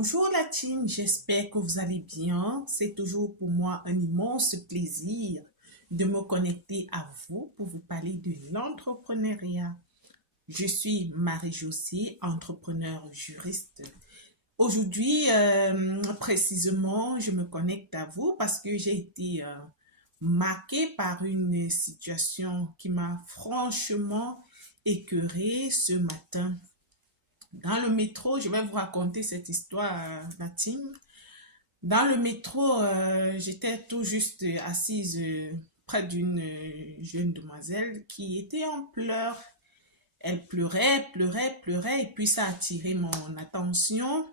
Bonjour la team, j'espère que vous allez bien. C'est toujours pour moi un immense plaisir de me connecter à vous pour vous parler de l'entrepreneuriat. Je suis Marie-Josée, entrepreneur juriste. Aujourd'hui, précisément, je me connecte à vous parce que j'ai été marquée par une situation qui m'a franchement écœurée ce matin. Dans le métro, je vais vous raconter cette histoire, la team. Dans le métro, j'étais tout juste assise près d'une jeune demoiselle qui était en pleurs. Elle pleurait, pleurait, pleurait, et puis ça a attiré mon attention.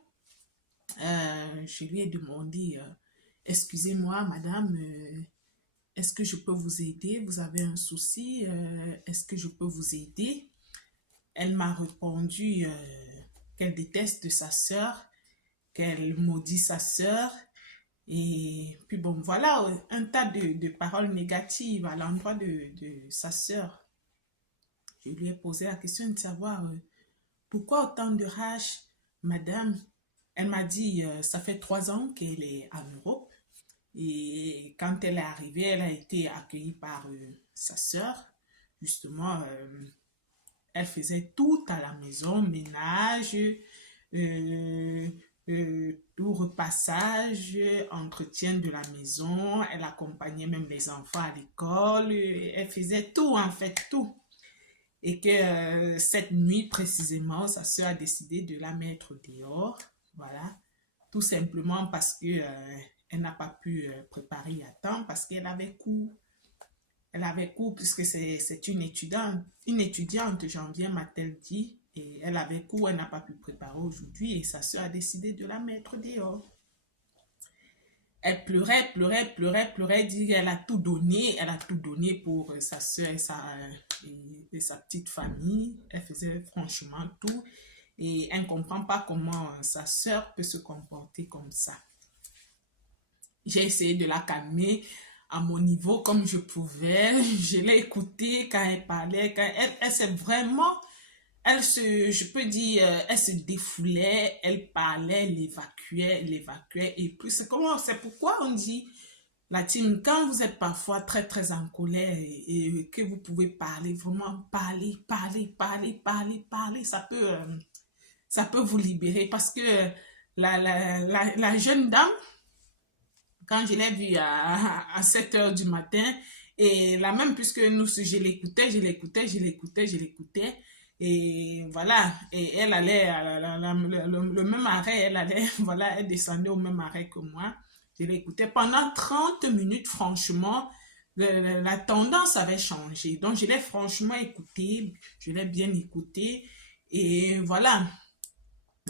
Je lui ai demandé, excusez-moi, madame, est-ce que je peux vous aider? Vous avez un souci? Est-ce que je peux vous aider? Elle m'a répondu qu'elle déteste sa sœur, qu'elle maudit sa sœur. Et puis bon, voilà un tas de paroles négatives à l'endroit de sa sœur. Je lui ai posé la question de savoir pourquoi autant de rage, madame. Elle m'a dit, ça fait 3 ans qu'elle est en Europe. Et quand elle est arrivée, elle a été accueillie par sa sœur. Justement, elle faisait tout à la maison, ménage, euh, tout repassage, entretien de la maison. Elle accompagnait même les enfants à l'école. Elle faisait tout, en fait, tout. Et que cette nuit, précisément, sa soeur a décidé de la mettre dehors. Voilà. Tout simplement parce que elle n'a pas pu préparer à temps, parce qu'elle avait cours. Elle avait cours puisque c'est une étudiante, janvier m'a-t-elle dit, et elle avait cours, elle n'a pas pu préparer aujourd'hui et sa soeur a décidé de la mettre dehors. Elle pleurait, pleurait, pleurait, pleurait, dit qu'elle a tout donné, elle a tout donné pour sa soeur et sa petite famille. Elle faisait franchement tout et elle ne comprend pas comment sa soeur peut se comporter comme ça. J'ai essayé de la calmer à mon niveau comme je pouvais. Je l'ai écoutée quand elle parlait, quand elle s'est vraiment, je peux dire, elle se défoulait, elle parlait, elle évacuait. Et puis c'est pourquoi on dit, la team, quand vous êtes parfois très très en colère et que vous pouvez parler, vraiment parler, parler, parler, parler, parler, ça peut vous libérer parce que la jeune dame, quand je l'ai vue à 7 heures du matin, et la même, puisque je l'écoutais, je l'écoutais, je l'écoutais, je l'écoutais, et voilà, et elle allait à le même arrêt, elle allait, voilà, elle descendait au même arrêt que moi, je l'écoutais pendant 30 minutes, franchement, la tendance avait changé, donc je l'ai franchement écouté, je l'ai bien écouté, et voilà,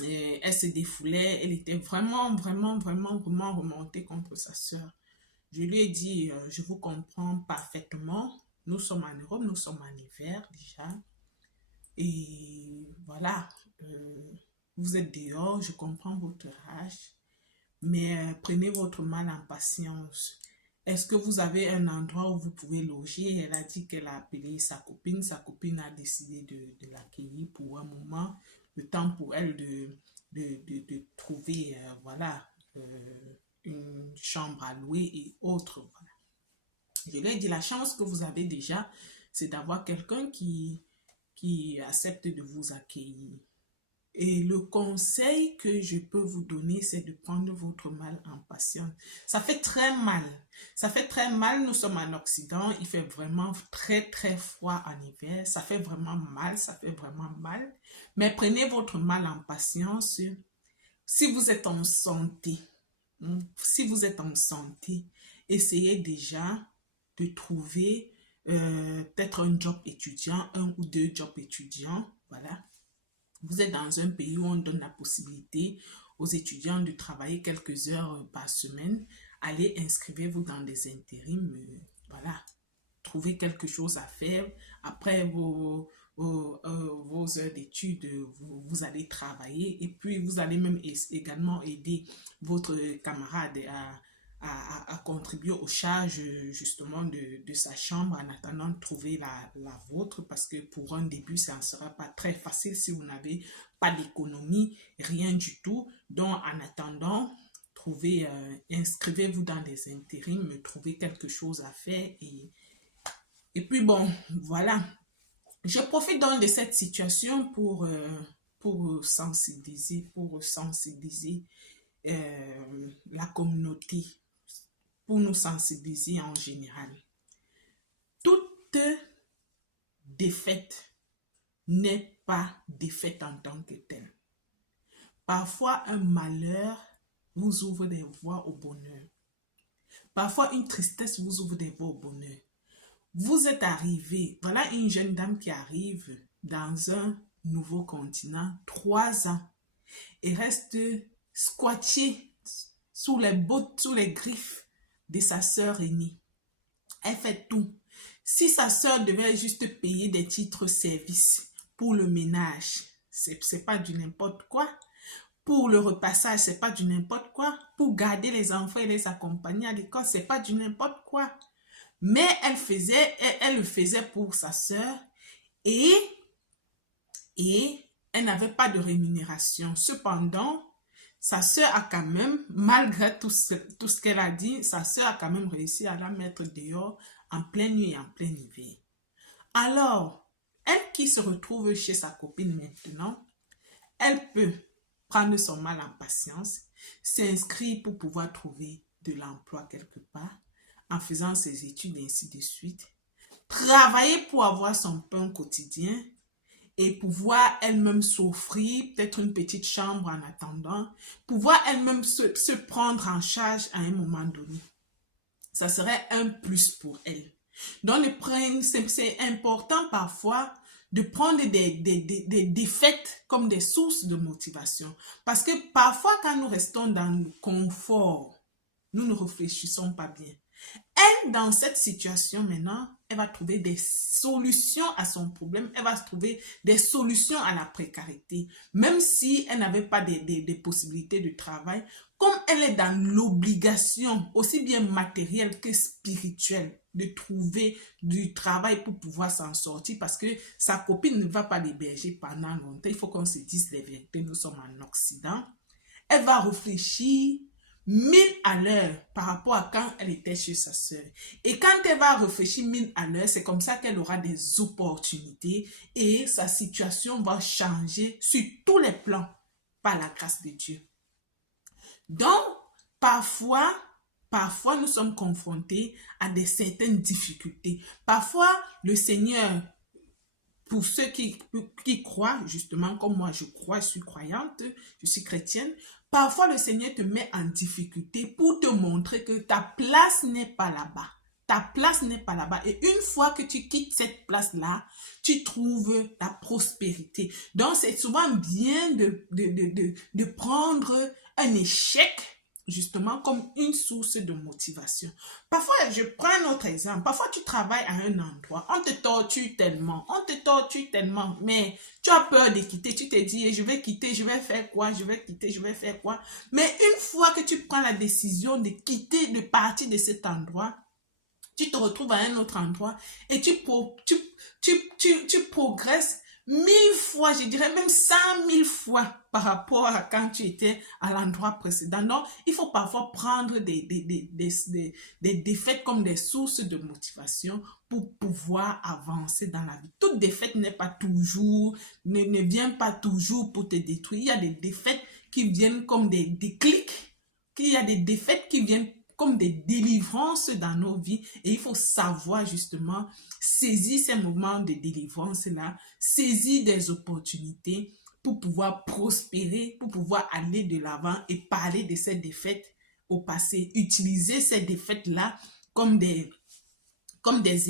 et elle se défoulait, elle était vraiment, vraiment, vraiment, vraiment remontée contre sa sœur. Je lui ai dit, je vous comprends parfaitement. Nous sommes en Europe, nous sommes en hiver déjà. Et voilà, vous êtes dehors, je comprends votre rage. Mais prenez votre mal en patience. Est-ce que vous avez un endroit où vous pouvez loger? Elle a dit qu'elle a appelé sa copine. Sa copine a décidé de l'accueillir pour un moment. Le temps pour elle de trouver, voilà, une chambre à louer et autres. Voilà. Je lui ai dit, la chance que vous avez déjà, c'est d'avoir quelqu'un qui accepte de vous accueillir. Et le conseil que je peux vous donner, c'est de prendre votre mal en patience. Ça fait très mal. Ça fait très mal. Nous sommes en Occident. Il fait vraiment très, très froid en hiver. Ça fait vraiment mal. Ça fait vraiment mal. Mais prenez votre mal en patience. Si vous êtes en santé, si vous êtes en santé, essayez déjà de trouver peut-être un job étudiant, un ou deux jobs étudiants. Voilà. Vous êtes dans un pays où on donne la possibilité aux étudiants de travailler quelques heures par semaine. Allez, inscrivez-vous dans des intérims. Voilà. Trouvez quelque chose à faire. Après vos heures d'études, vous allez travailler. Et puis, vous allez même également aider votre camarade à contribuer aux charges justement de sa chambre en attendant de trouver la vôtre, parce que pour un début, ça ne sera pas très facile si vous n'avez pas d'économie, rien du tout. Donc, en attendant, inscrivez-vous dans les intérims, trouvez quelque chose à faire et puis bon, voilà. Je profite donc de cette situation pour sensibiliser la communauté, pour nous sensibiliser en général. Toute défaite n'est pas défaite en tant que telle. Parfois, un malheur vous ouvre des voies au bonheur. Parfois, une tristesse vous ouvre des voies au bonheur. Vous êtes arrivé, voilà une jeune dame qui arrive dans un nouveau continent, 3 ans, et reste squattée sous les bottes, sous les griffes de sa sœur aînée. Elle fait tout. Si sa sœur devait juste payer des titres-services pour le ménage, c'est pas du n'importe quoi. Pour le repassage, c'est pas du n'importe quoi. Pour garder les enfants et les accompagner à l'école, c'est pas du n'importe quoi. Mais elle le faisait pour sa sœur et elle n'avait pas de rémunération. Cependant, sa sœur a quand même, malgré tout ce qu'elle a dit, sa sœur a quand même réussi à la mettre dehors en pleine nuit et en plein hiver. Alors, elle qui se retrouve chez sa copine maintenant, elle peut prendre son mal en patience, s'inscrire pour pouvoir trouver de l'emploi quelque part, en faisant ses études et ainsi de suite, travailler pour avoir son pain quotidien et pouvoir elle-même s'offrir peut-être une petite chambre en attendant, pouvoir elle-même se prendre en charge à un moment donné. Ça serait un plus pour elle. Donc, c'est important parfois de prendre des défaites comme des sources de motivation. Parce que parfois, quand nous restons dans le confort, nous ne réfléchissons pas bien. Elle, dans cette situation maintenant, elle va trouver des solutions à son problème. Elle va trouver des solutions à la précarité. Même si elle n'avait pas des possibilités de travail, comme elle est dans l'obligation, aussi bien matérielle que spirituelle, de trouver du travail pour pouvoir s'en sortir, parce que sa copine ne va pas l'héberger pendant longtemps. Il faut qu'on se dise les vérités, nous sommes en Occident. Elle va réfléchir 1000 à l'heure par rapport à quand elle était chez sa sœur. Et quand elle va réfléchir 1000 à l'heure, c'est comme ça qu'elle aura des opportunités et sa situation va changer sur tous les plans par la grâce de Dieu. Donc, parfois, nous sommes confrontés à certaines difficultés. Parfois, le Seigneur, pour ceux qui croient, justement, comme moi je crois, je suis croyante, je suis chrétienne, parfois le Seigneur te met en difficulté pour te montrer que ta place n'est pas là-bas. Ta place n'est pas là-bas. Et une fois que tu quittes cette place-là, tu trouves ta prospérité. Donc, c'est souvent bien de prendre un échec justement comme une source de motivation. Parfois, je prends un autre exemple. Parfois, tu travailles à un endroit, on te torture tellement, mais tu as peur de quitter. Tu te dis, je vais quitter, je vais faire quoi, je vais quitter, je vais faire quoi. Mais une fois que tu prends la décision de quitter, de partir de cet endroit, tu te retrouves à un autre endroit et tu progresses 1000 fois, je dirais même 100 000 fois par rapport à quand tu étais à l'endroit précédent. Donc, il faut parfois prendre des défaites comme des sources de motivation pour pouvoir avancer dans la vie. Toute défaite n'est pas toujours, ne vient pas toujours pour te détruire. Il y a des défaites qui viennent comme des déclics, il y a des défaites qui viennent comme des délivrances dans nos vies et il faut savoir justement saisir ces moments de délivrance-là, saisir des opportunités pour pouvoir prospérer, pour pouvoir aller de l'avant et parler de ces défaites au passé. Utiliser ces défaites-là comme des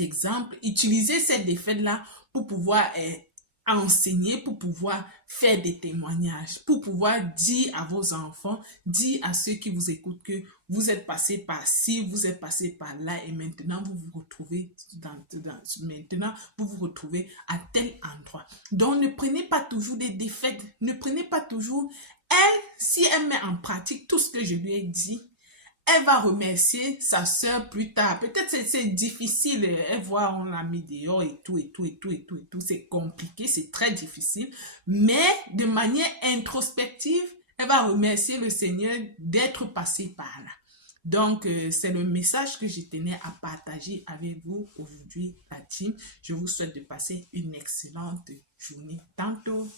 exemples, utiliser ces défaites-là pour pouvoir enseigner, pour pouvoir faire des témoignages, pour pouvoir dire à vos enfants, dire à ceux qui vous écoutent que vous êtes passé par ci, vous êtes passé par là et maintenant vous vous retrouvez maintenant vous vous retrouvez à tel endroit. Donc ne prenez pas toujours des défaites, ne prenez pas toujours. Elle, si elle met en pratique tout ce que je lui ai dit, elle va remercier sa sœur plus tard. Peut-être c'est difficile, elle voit on l'a mis dehors et tout, c'est compliqué, c'est très difficile, mais de manière introspective, elle va remercier le Seigneur d'être passé par là. Donc, c'est le message que je tenais à partager avec vous aujourd'hui, la team. Je vous souhaite de passer une excellente journée. Tantôt.